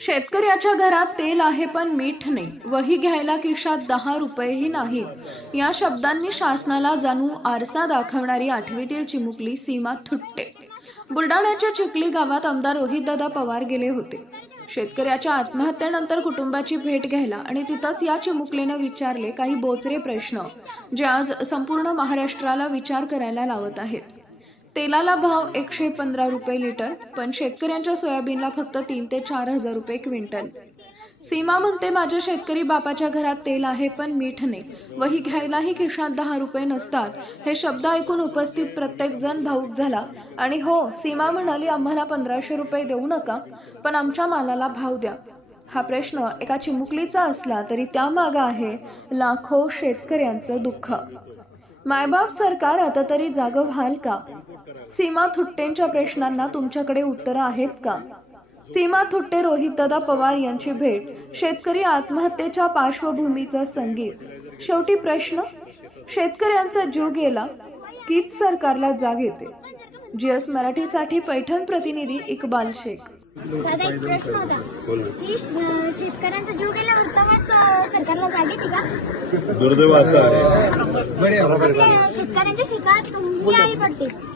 शेतकऱ्याच्या घरात तेल आहे पण मीठ नाही. वही घ्यायला खिशात दहा रुपयेही नाहीत. या शब्दांनी शासनाला जाणू आरसा दाखवणारी आठवीतील चिमुकली सीमा थुट्टे बुलडाण्याच्या चिखली गावात आमदार रोहितदादा पवार गेले होते. शेतकऱ्याच्या आत्महत्येनंतर कुटुंबाची भेट घ्यायला आणि तिथंच या चिमुकलीनं विचारले काही बोचरे प्रश्न जे आज संपूर्ण महाराष्ट्राला विचार करायला लावत आहेत. तेलाला भाव एकशे पंधरा रुपये लिटर पण शेतकऱ्यांच्या सोयाबीनला फक्त तीन ते चार हजार रुपये क्विंटल. सीमा म्हणते माझ्या शेतकरी बापाच्या घरात तेल आहे पण मीठ नाही. वही घ्यायलाही खिशात दहा रुपये नसतात. हे शब्द ऐकून उपस्थित प्रत्येक जण भाऊक झाला. आणि हो सीमा म्हणाली आम्हाला पंधराशे रुपये देऊ नका पण आमच्या मालाला भाव द्या. हा प्रश्न एका चिमुकलीचा असला तरी त्यामागं आहे लाखो शेतकऱ्यांचं दुःख. मायबाप सरकार आता तरी जागं व्हाल का? सीमा थुट्टेंच्या प्रश्नांना तुमच्याकडे उत्तरं आहेत का? सीमा थुट्टे रोहितदादा पवार यांची भेट शेतकरी आत्महत्येच्या पार्श्वभूमीचं संगीत. शेवटी प्रश्न शेतकऱ्यांचा जीव गेला कीच सरकारला जाग येते? जी एस मराठीसाठी पैठण प्रतिनिधी इक्बाल शेख. दादा एक प्रश्न होता. की अं, शेतकऱ्यांचा जीव गेल्यावर तेव्हाच अं, सरकारला जाग येते का? दुर्दैव असं आहे. शेतकऱ्यांच्या शेतात मुली आई पडते.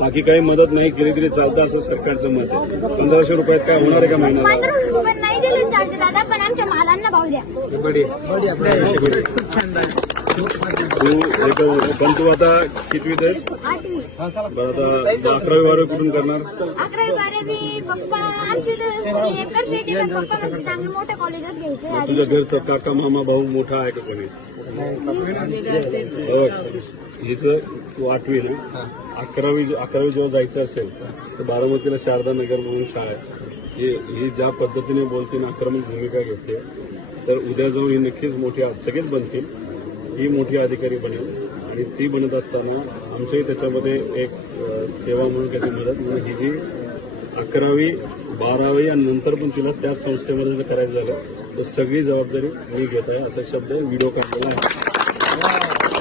बाकी काही मदत नाही केली तरी चालतं असं सरकारचं मत आहे. पंधराशे रुपयात काय होणार आहे का महिन्याला चालते दादा पण आमच्या मालांना भाव द्या. तू एक- पण तू आता कितवीत आहेस? आठवी. बरं आता अकरावी बारावी कुठून करणार? अकरावी बारावी पप्पा आमची शेती पप्पा चांगलं मोठ्या कॉलेजात घ्यायचं. तुझ्या घरचा काका मामा भाऊ मोठा आहे का कोणी? हो हिचं तू आठवी ना अकरावी अकरावी जेव्हा जायचं असेल तर बारामतीला शारदा नगर म्हणून शाळा आहे. ही ही ज्या पद्धतीने बोलते आक्रमक भूमिका घेते तर उद्या जाऊन ही नक्कीच मोठी सगळेच बनतील. ही मोठी अधिकारी बनेल आणि ती बनत असताना आमचंही त्याच्यामध्ये एक सेवा म्हणून त्याची मदत म्हणून ही जी अकरावी बारावी आणि नंतर पण तिला त्याच संस्थेमध्ये जर करायचं झालं तर सगळी जबाबदारी मी घेत आहे असा शब्द व्हिडिओ काढलेला आहे.